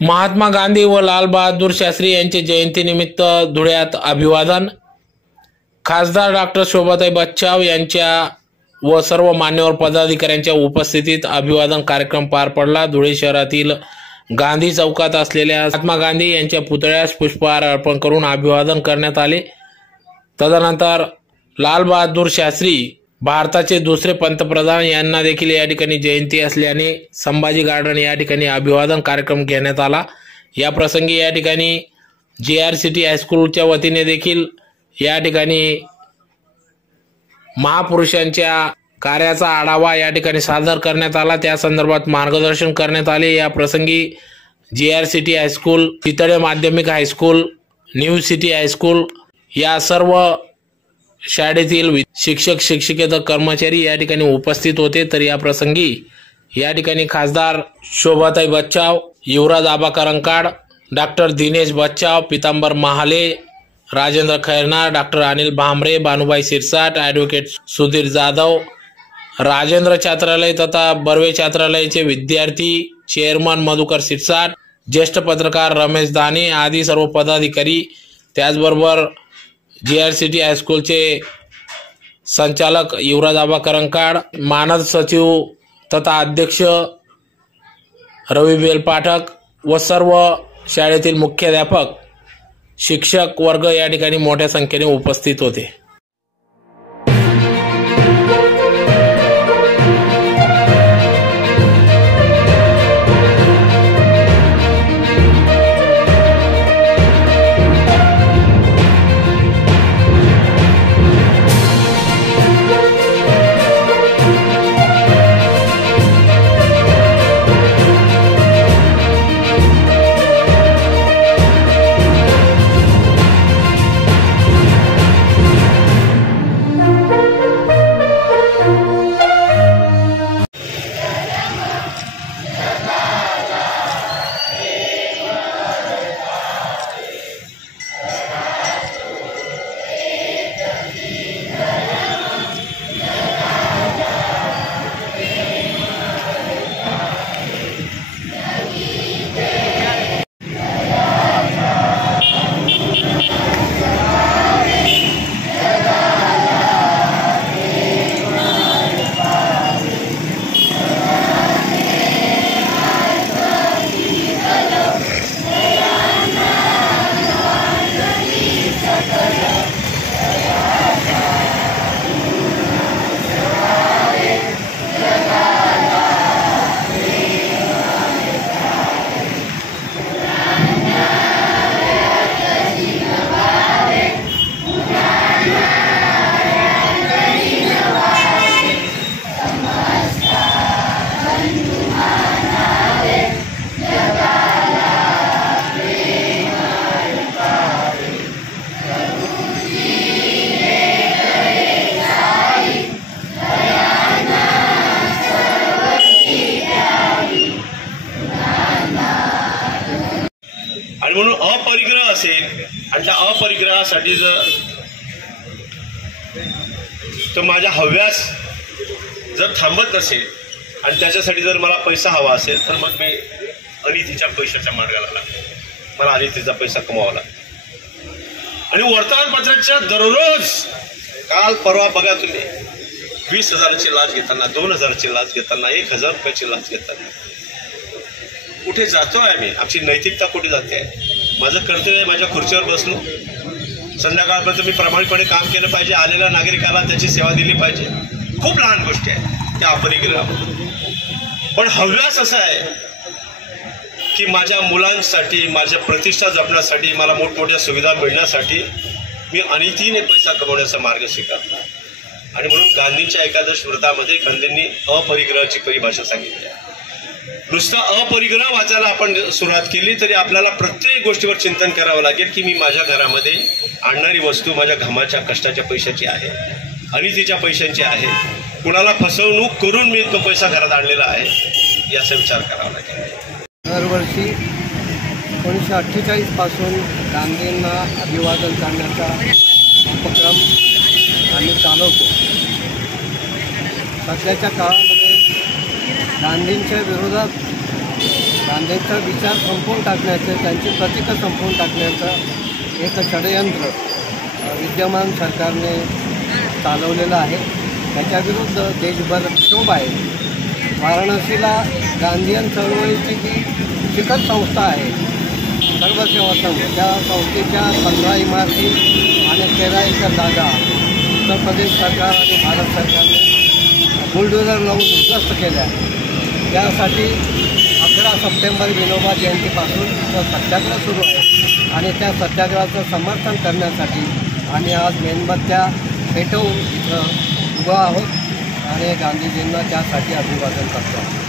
महात्मा गांधी व लालबहादूर शास्त्री यांचे जयंतीनिमित्त धुळ्यात अभिवादन. खासदार डॉक्टर शोभाताई बच्चाव यांच्या व सर्व मान्यवर पदाधिकाऱ्यांच्या उपस्थितीत अभिवादन कार्यक्रम पार पडला. धुळे शहरातील गांधी चौकात असलेल्या महात्मा गांधी यांच्या पुतळ्यास पुष्पहार अर्पण करून अभिवादन करण्यात आले. तदनंतर लालबहादूर शास्त्री भारताचे दुसरे पंतप्रधान यांना देखील या ठिकाणी जयंती असल्याने संभाजी गार्डन या ठिकाणी अभिवादन कार्यक्रम घेण्यात आला. या प्रसंगी या ठिकाणी जे आर सी टी हायस्कूलच्या वतीने देखील या ठिकाणी महापुरुषांच्या कार्याचा आढावा या ठिकाणी सादर करण्यात आला. त्या संदर्भात मार्गदर्शन करण्यात आले. या प्रसंगी J R C T high school Chitale माध्यमिक हायस्कूल न्यू सिटी हायस्कूल या सर्व शाळेतील शिक्षक शिक्षिकेतर कर्मचारी या ठिकाणी उपस्थित होते. तर या प्रसंगी या ठिकाणी खासदार Shobhatai Bachhav Yuvraj Aaba Karankad doctor Dinesh Bachhav Pitambar Mahale Rajendra Khairnar doctor Anil Bhambare Bhanubai Sirsat advocate Sudhir Jadhav Rajendra छात्रालय तथा बर्वे छात्रालयाचे विद्यार्थी चेअरमन मधुकर सिरसाट ज्येष्ठ पत्रकार रमेश दाने आदी सर्व पदाधिकारी त्याचबरोबर जी आर सी टी हायस्कूलचे संचालक युवराज आबा करंकाड मानद सचिव तथा अध्यक्ष रवी बेल पाठक व सर्व शाळेतील मुख्याध्यापक शिक्षक वर्ग या ठिकाणी मोठ्या संख्येने उपस्थित होते. म्हणून अपरिग्रह असेल आणि त्या अपरिग्रहासाठी जर तर माझ्या हव्यास जर थांबत नसेल आणि त्याच्यासाठी जर मला पैसा हवा असेल तर मग मी अनितीच्या पैशाच्या मार्गाला लागतो मला अनितीचा पैसा कमावा लागतो आणि वर्तमानपत्राच्या दररोज काल परवा बघा तुम्ही वीस हजाराची लाच घेताना दोन हजाराची लाच घेताना एक हजार रुपयाची लाच घेताना कुठे जातोय आम्ही? आमची नैतिकता कुठे जाते? आहे माझं कर्तव्य आहे माझ्या खुर्चीवर बसलो संध्याकाळपर्यंत मी प्रामाणिकपणे काम केलं पाहिजे. आलेल्या नागरिकाला त्याची सेवा दिली पाहिजे. खूप लहान गोष्टी आहेत त्या अपरिग्रहामध्ये पण हव्यास असा आहे की माझ्या मुलांसाठी माझ्या प्रतिष्ठा जपण्यासाठी मला मोठमोठ्या सुविधा मिळण्यासाठी मी अनितीने पैसा कमवण्याचा मार्ग स्वीकारला. आणि म्हणून गांधींच्या एकादश व्रतामध्ये गांधींनी अपरिग्रहाची परिभाषा सांगितली आहे. नुसता अपरिग्रह वाचायला आपण सुरुवात केली तरी आपल्याला प्रत्येक गोष्टीवर चिंतन करावं लागेल की मी माझ्या घरामध्ये आणणारी वस्तू माझ्या घामाच्या कष्टाच्या पैशाची आहे अनितीच्या पैशांची आहे कुणाला फसवणूक करून मी तो पैसा घरात आणलेला आहे याचा विचार करावा लागेल. दरवर्षी एकोणीसशे अठ्ठेचाळीसपासून गांधींना अभिवादन करण्याचा उपक्रम आम्ही चालवतो. सध्याच्या काळात गांधींच्या विरोधात गांधींचा विचार संपवून टाकण्याचं त्यांची प्रतीकं संपवून टाकण्याचं एक षडयंत्र विद्यमान सरकारने चालवलेलं आहे. त्याच्याविरुद्ध देशभर क्षोभ आहे. वाराणसीला गांधीयन चळवळीची जी शिखर संस्था आहे सर्व सेवा संघ त्या संस्थेच्या पंधरा इमारती आणि तेरा एकर जागा उत्तर प्रदेश सरकार आणि भारत सरकारने बुलडोझर लावून उद्ध्वस्त केल्या. त्यासाठी अकरा सप्टेंबर विनोबा जयंतीपासून सत्याग्रह सुरू आहे. आणि त्या सत्याग्रहाचं समर्थन करण्यासाठी आणि आज मेणबत्त्या पेटवून इथं उभं आहोत आणि गांधीजींना त्यासाठी अभिवादन करतो.